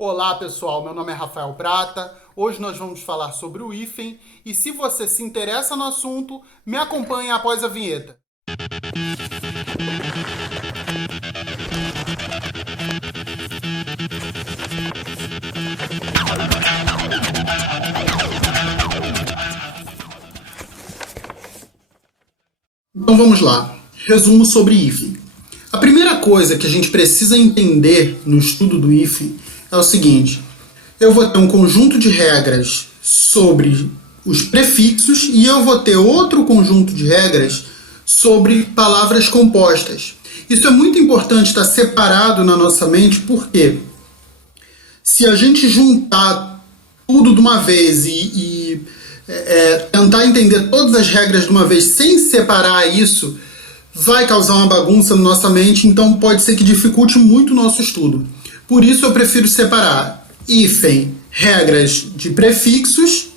Olá pessoal, meu nome é Rafael Prata. Hoje nós vamos falar sobre o hífen e se você se interessa no assunto, me acompanhe após a vinheta. Então vamos lá. Resumo sobre hífen. A primeira coisa que a gente precisa entender no estudo do hífen é o seguinte: eu vou ter um conjunto de regras sobre os prefixos e eu vou ter outro conjunto de regras sobre palavras compostas. Isso é muito importante estar separado na nossa mente, porque se a gente juntar tudo de uma vez e tentar entender todas as regras de uma vez sem separar isso, vai causar uma bagunça na nossa mente, então pode ser que dificulte muito o nosso estudo. Por isso eu prefiro separar hífen, regras de prefixos,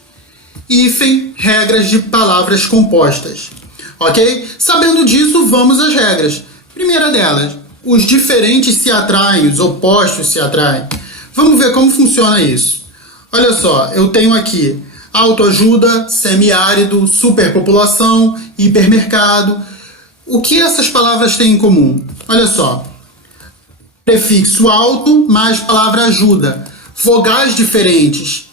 hífen, regras de palavras compostas. Ok? Sabendo disso, vamos às regras. Primeira delas, os diferentes se atraem, os opostos se atraem. Vamos ver como funciona isso. Olha só, eu tenho aqui autoajuda, semiárido, superpopulação, hipermercado. O que essas palavras têm em comum? Olha só, prefixo alto mais palavra ajuda. Vogais diferentes,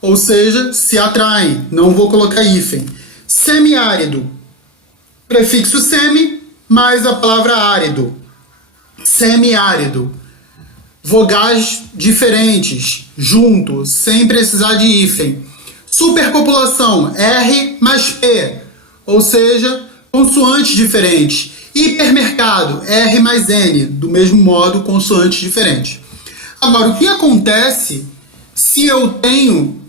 ou seja, se atraem. Não vou colocar hífen. Semiárido, prefixo semi mais a palavra árido. Semiárido. Vogais diferentes, junto, sem precisar de hífen. Superpopulação, R mais P, ou seja, consoantes diferentes. Hipermercado, R mais N, do mesmo modo, consoantes diferentes. Agora, o que acontece se eu tenho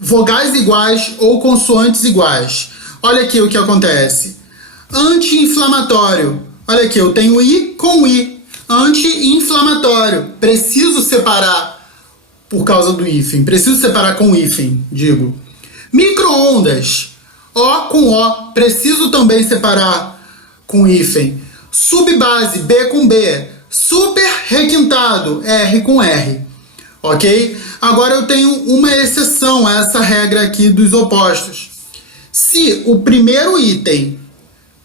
vogais iguais ou consoantes iguais? Olha aqui o que acontece. Anti-inflamatório. Olha aqui, eu tenho I com I. Anti-inflamatório. Preciso separar por causa do hífen. Preciso separar com hífen, digo. Micro-ondas. O com O. Preciso também separar com hífen. Subbase, B com B. Super requintado, R com R. Ok? Agora eu tenho uma exceção a essa regra aqui dos opostos. Se o primeiro item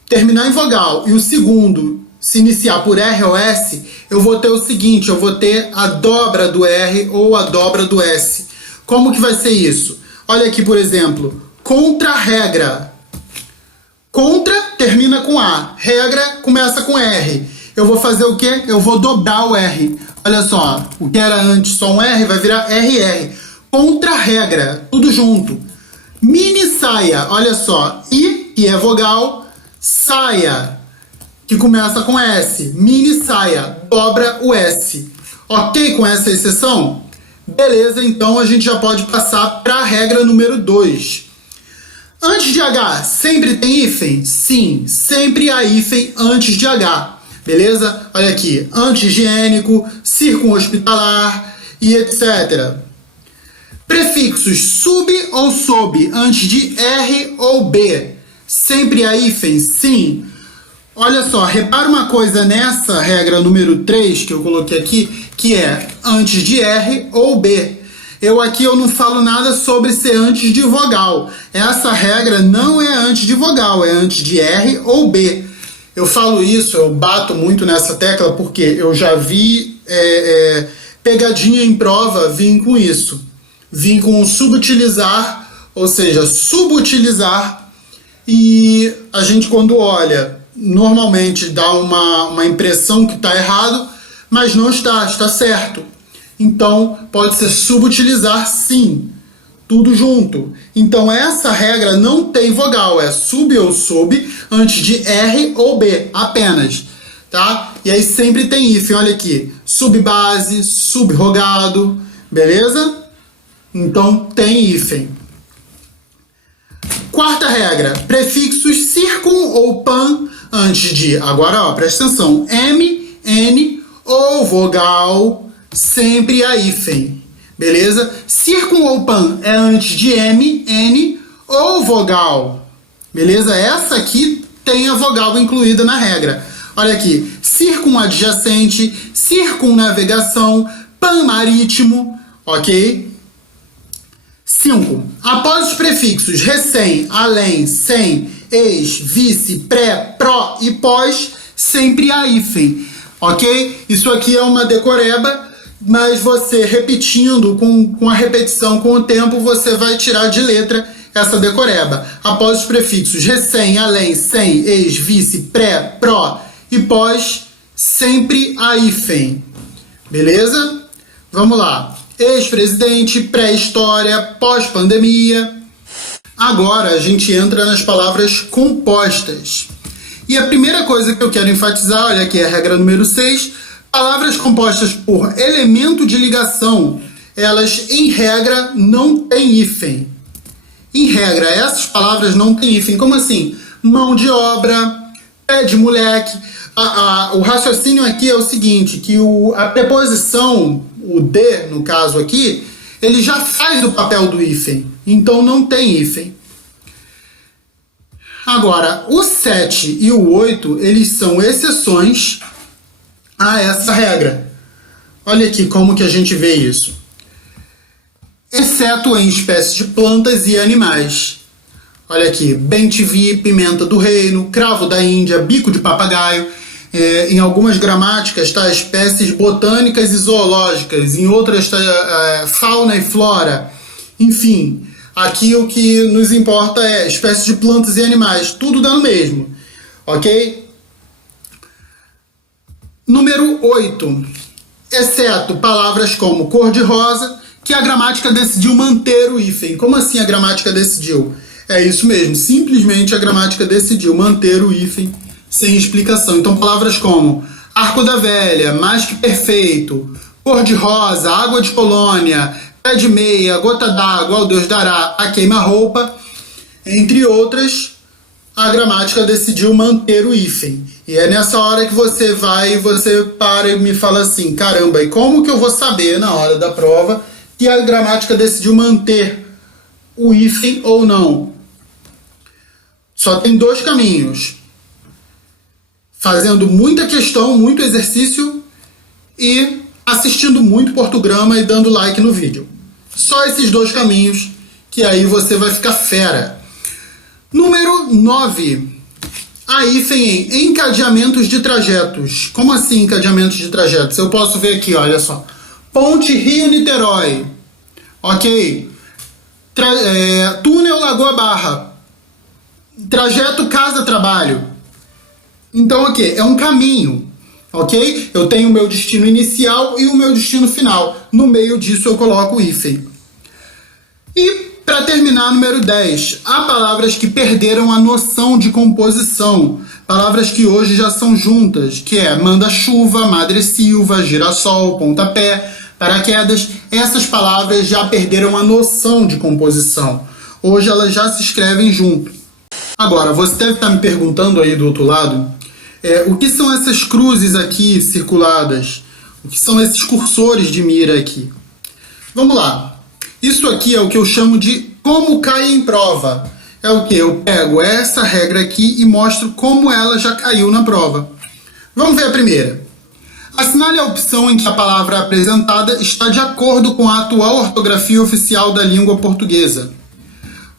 terminar em vogal e o segundo se iniciar por R ou S, eu vou ter o seguinte, eu vou ter a dobra do R ou a dobra do S. Como que vai ser isso? Olha aqui, por exemplo, contra-regra. Contra termina com A, regra começa com R. Eu vou fazer o quê? Eu vou dobrar o R. Olha só, o que era antes só um R vai virar RR. Contra-regra, tudo junto. Mini saia, olha só, I, que é vogal, saia, que começa com S. Mini saia, dobra o S. Ok com essa exceção? Beleza, então a gente já pode passar para a regra número 2. Antes de H, sempre tem hífen? Sim, sempre há hífen antes de H. Beleza? Olha aqui, anti-higiênico, circunhospitalar e etc. Prefixos sub ou sob, antes de R ou B. Sempre há hífen? Sim. Olha só, repara uma coisa nessa regra número 3 que eu coloquei aqui, que é antes de R ou B. Eu não falo nada sobre ser antes de vogal. Essa regra não é antes de vogal, é antes de R ou B. Eu falo isso, eu bato muito nessa tecla porque eu já vi pegadinha em prova vir com isso. Vim com subutilizar, ou seja, subutilizar, e a gente quando olha, normalmente dá uma impressão que está errado, mas não está, está certo. Então, pode ser subutilizar sim, tudo junto. Então, essa regra não tem vogal, é sub ou sob, antes de R ou B, apenas. Tá? E aí sempre tem hífen, olha aqui, subbase, subrogado, beleza? Então, tem hífen. Quarta regra, prefixos circun ou pan antes de, agora ó, presta atenção, M, N ou vogal, sempre há hífen, beleza? Circun ou pan é antes de M, N ou vogal, beleza? Essa aqui tem a vogal incluída na regra. Olha aqui, circunadjacente, circunnavegação, pan marítimo, ok? 5. Após os prefixos recém, além, sem, ex, vice, pré, pró e pós, sempre há hífen, ok? Isso aqui é uma decoreba, mas você repetindo, com a repetição, com o tempo, você vai tirar de letra essa decoreba. Após os prefixos recém, além, sem, ex, vice, pré, pró e pós, sempre há hífen. Beleza? Vamos lá. Ex-presidente, pré-história, pós-pandemia. Agora a gente entra nas palavras compostas. E a primeira coisa que eu quero enfatizar, olha aqui, é a regra número 6, palavras compostas por elemento de ligação, elas, em regra, não têm hífen. Em regra, essas palavras não têm hífen. Como assim? Mão de obra, pé de moleque. O raciocínio aqui é o seguinte, que a preposição, o de, no caso aqui, ele já faz o papel do hífen. Então não tem hífen. Agora, o 7 e o 8, eles são exceções a essa regra. Olha aqui como que a gente vê isso. Exceto em espécies de plantas e animais. Olha aqui, bem-te-vi, pimenta do reino, cravo da Índia, bico de papagaio. Em algumas gramáticas está espécies botânicas e zoológicas, em outras está fauna e flora. Enfim, aqui o que nos importa é espécies de plantas e animais, tudo dá no mesmo, ok? Número 8, exceto palavras como cor-de-rosa, que a gramática decidiu manter o hífen. Como assim a gramática decidiu? É isso mesmo, simplesmente a gramática decidiu manter o hífen sem explicação. Então palavras como arco da velha, mais que perfeito, cor-de-rosa, água de colônia, pé de meia, gota d'água, ao Deus dará, a queima-roupa, entre outras, a gramática decidiu manter o hífen. E é nessa hora que você para e me fala assim, caramba, e como que eu vou saber na hora da prova que a gramática decidiu manter o hífen ou não? Só tem dois caminhos. Fazendo muita questão, muito exercício e assistindo muito Portograma e dando like no vídeo. Só esses dois caminhos que aí você vai ficar fera. Número 9. A hífen em encadeamentos de trajetos. Como assim encadeamentos de trajetos? Eu posso ver aqui, olha só. Ponte Rio-Niterói. Ok? Túnel Lagoa Barra. Trajeto casa-trabalho. Então, ok, é um caminho, ok? Eu tenho o meu destino inicial e o meu destino final. No meio disso eu coloco o hífen. E, para terminar, número 10. Há palavras que perderam a noção de composição. Palavras que hoje já são juntas, que é manda-chuva, madressilva, girassol, pontapé, paraquedas. Essas palavras já perderam a noção de composição. Hoje elas já se escrevem junto. Agora, você deve estar me perguntando aí do outro lado, o que são essas cruzes aqui circuladas? O que são esses cursores de mira aqui? Vamos lá. Isso aqui é o que eu chamo de como cai em prova. É o que? Eu pego essa regra aqui e mostro como ela já caiu na prova. Vamos ver a primeira. Assinale a opção em que a palavra apresentada está de acordo com a atual ortografia oficial da língua portuguesa.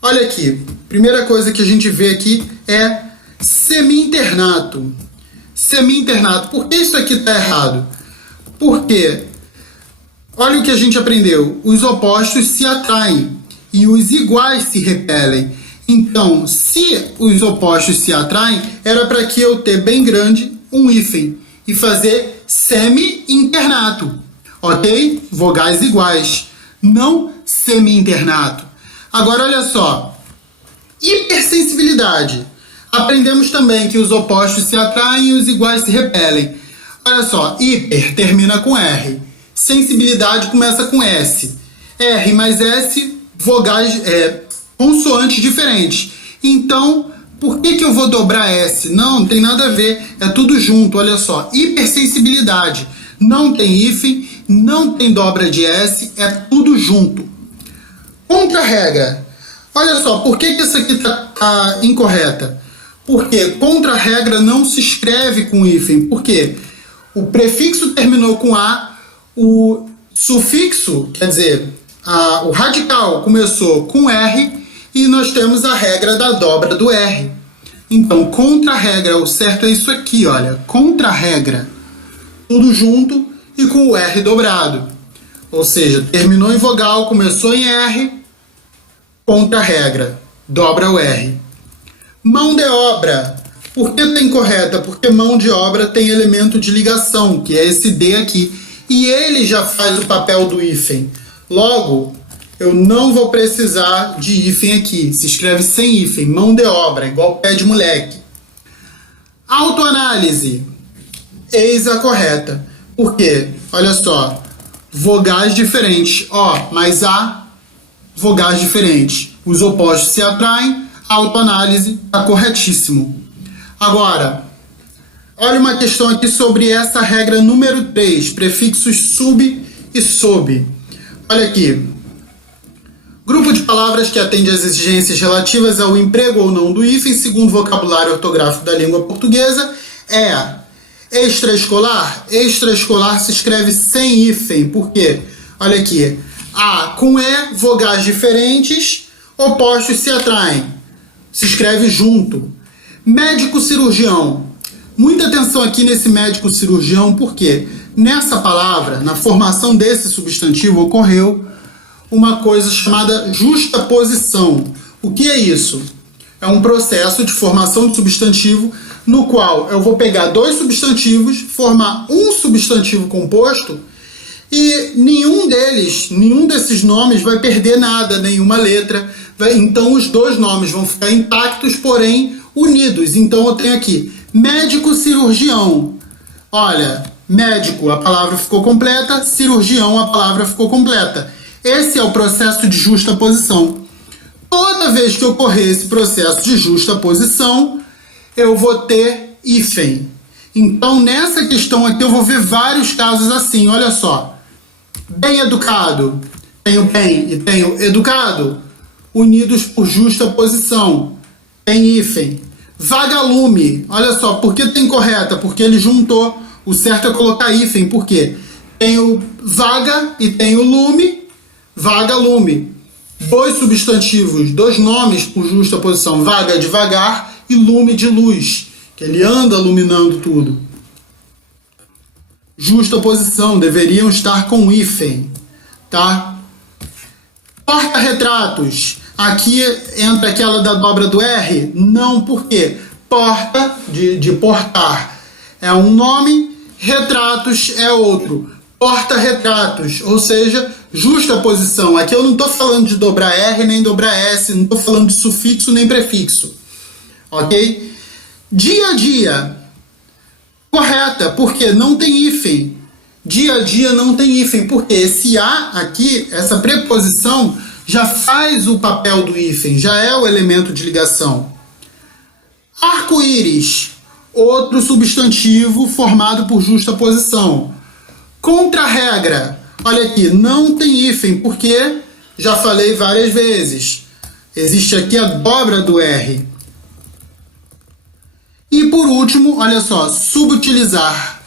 Olha aqui. Primeira coisa que a gente vê aqui é semi-internato. Semi-internato. Por que isso aqui está errado? Porque, olha o que a gente aprendeu. Os opostos se atraem e os iguais se repelem. Então, se os opostos se atraem, era para que eu ter bem grande um hífen e fazer semi-internato. Ok? Vogais iguais. Não semi-internato. Agora, olha só. Hipersensibilidade. Aprendemos também que os opostos se atraem e os iguais se repelem. Olha só, hiper termina com R. Sensibilidade começa com S. R mais S, vogais, consoantes diferentes. Então, por que eu vou dobrar S? Não tem nada a ver, é tudo junto, olha só. Hipersensibilidade, não tem hífen, não tem dobra de S, é tudo junto. Contra-regra. Olha só, por que isso aqui está incorreta? Porque contra-regra não se escreve com hífen. Por quê? O prefixo terminou com A, o Sufixo, quer dizer, o radical começou com R e nós temos a regra da dobra do R. Então, contra-regra, o certo é isso aqui, olha. Contra-regra, tudo junto e com o R dobrado. Ou seja, terminou em vogal, começou em R, contra-regra, dobra o R. Mão de obra. Por que está incorreta? Porque mão de obra tem elemento de ligação, que é esse D aqui. E ele já faz o papel do hífen. Logo, eu não vou precisar de hífen aqui. Se escreve sem hífen. Mão de obra, igual pé de moleque. Autoanálise. Eis a correta. Por quê? Olha só. Vogais diferentes. O mais A, vogais diferentes. Os opostos se atraem. Autoanálise está corretíssimo. Agora, olha uma questão aqui sobre essa regra número 3, prefixos sub e sob. Olha aqui. Grupo de palavras que atende às exigências relativas ao emprego ou não do hífen, segundo o vocabulário ortográfico da língua portuguesa, é extraescolar. Extraescolar se escreve sem hífen. Por quê? Olha aqui. A com E, vogais diferentes, opostos se atraem. Se escreve junto. Médico cirurgião. Muita atenção aqui nesse médico cirurgião, porque nessa palavra, na formação desse substantivo, ocorreu uma coisa chamada justaposição. O que é isso? É um processo de formação de substantivo no qual eu vou pegar dois substantivos, formar um substantivo composto e nenhum desses nomes vai perder nada, nenhuma letra. Então os dois nomes vão ficar intactos, porém unidos. Então eu tenho aqui médico cirurgião. Olha, médico, a palavra ficou completa, cirurgião, a palavra ficou completa. Esse é o processo de justaposição. Toda vez que ocorrer esse processo de justaposição, eu vou ter hífen. Então, nessa questão aqui, eu vou ver vários casos assim. Olha só. Bem educado. Tenho bem e tenho educado. Unidos por justaposição. Tem hífen. Vagalume. Olha só, por que tem correta? Porque ele juntou. O certo é colocar hífen. Por quê? Tenho vaga e tenho lume. Vagalume. Dois substantivos, dois nomes por justaposição. Vaga de vagar e lume de luz. Que ele anda iluminando tudo. Justaposição. Deveriam estar com hífen. Tá? Porta-retratos. Aqui entra aquela da dobra do R? Não, por quê? Porta, de portar, é um nome, retratos é outro. Porta-retratos, ou seja, justaposição. Aqui eu não estou falando de dobrar R nem dobrar S, não estou falando de sufixo nem prefixo. Ok? Dia a dia. Correta, porque não tem hífen. Dia a dia não tem hífen, porque esse A aqui, essa preposição, já faz o papel do hífen, já é o elemento de ligação. Arco-íris, outro substantivo formado por justaposição. Contra-regra, olha aqui, não tem hífen, porque já falei várias vezes. Existe aqui a dobra do R. E por último, olha só, subutilizar.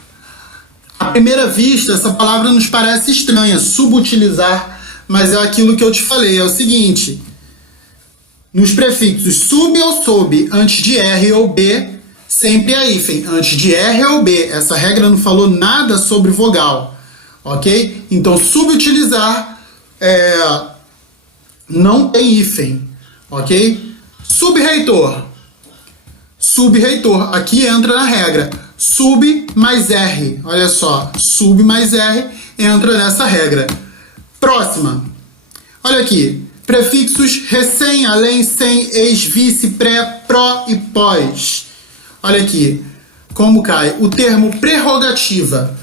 À primeira vista, essa palavra nos parece estranha, subutilizar, mas é aquilo que eu te falei, é o seguinte. Nos prefixos sub ou sob, antes de R ou B, sempre há hífen. Antes de R ou B, essa regra não falou nada sobre vogal. Ok? Então, subutilizar não tem hífen. Ok? Subreitor. Subreitor. Aqui entra na regra. Sub mais R. Olha só. Sub mais R entra nessa regra. Próxima. Olha aqui. Prefixos recém, além, sem, ex, vice, pré, pró e pós. Olha aqui. Como cai. O termo prerrogativa.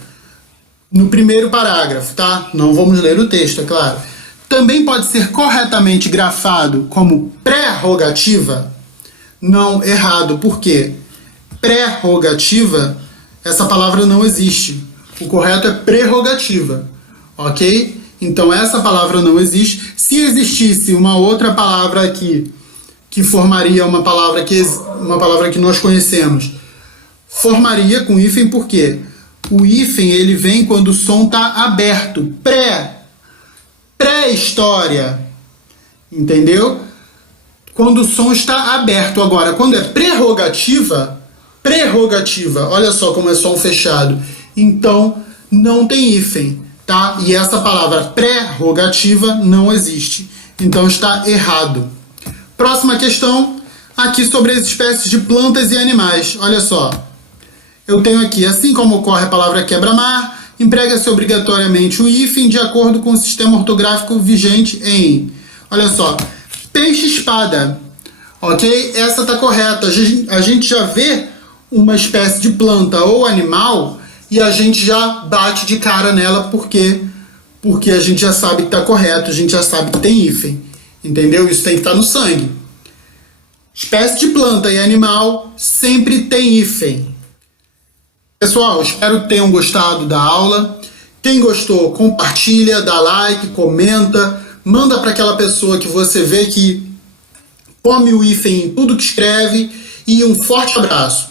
No primeiro parágrafo, tá? Não vamos ler o texto, é claro. Também pode ser corretamente grafado como prerrogativa. Não, errado. Por quê? Prerrogativa, essa palavra não existe. O correto é prerrogativa. Ok? Então essa palavra não existe. Se existisse uma outra palavra aqui que formaria uma palavra que nós conhecemos, formaria com hífen, por quê? O hífen, ele vem quando o som está aberto, pré-história, entendeu? Quando o som está aberto. Agora, quando é prerrogativa, olha só como é som fechado, então não tem hífen, tá? E essa palavra prerrogativa não existe, então está errado. Próxima questão, aqui sobre as espécies de plantas e animais. Olha só, eu tenho aqui, assim como ocorre a palavra quebra-mar, emprega-se obrigatoriamente o hífen de acordo com o sistema ortográfico vigente em, olha só, peixe-espada, ok? Essa está correta. A gente já vê uma espécie de planta ou animal e a gente já bate de cara nela porque a gente já sabe que está correto, a gente já sabe que tem hífen, entendeu? Isso tem que estar no sangue. Espécie de planta e animal sempre tem hífen. Pessoal, espero que tenham gostado da aula. Quem gostou, compartilha, dá like, comenta, manda para aquela pessoa que você vê que come o hífen em tudo que escreve e um forte abraço.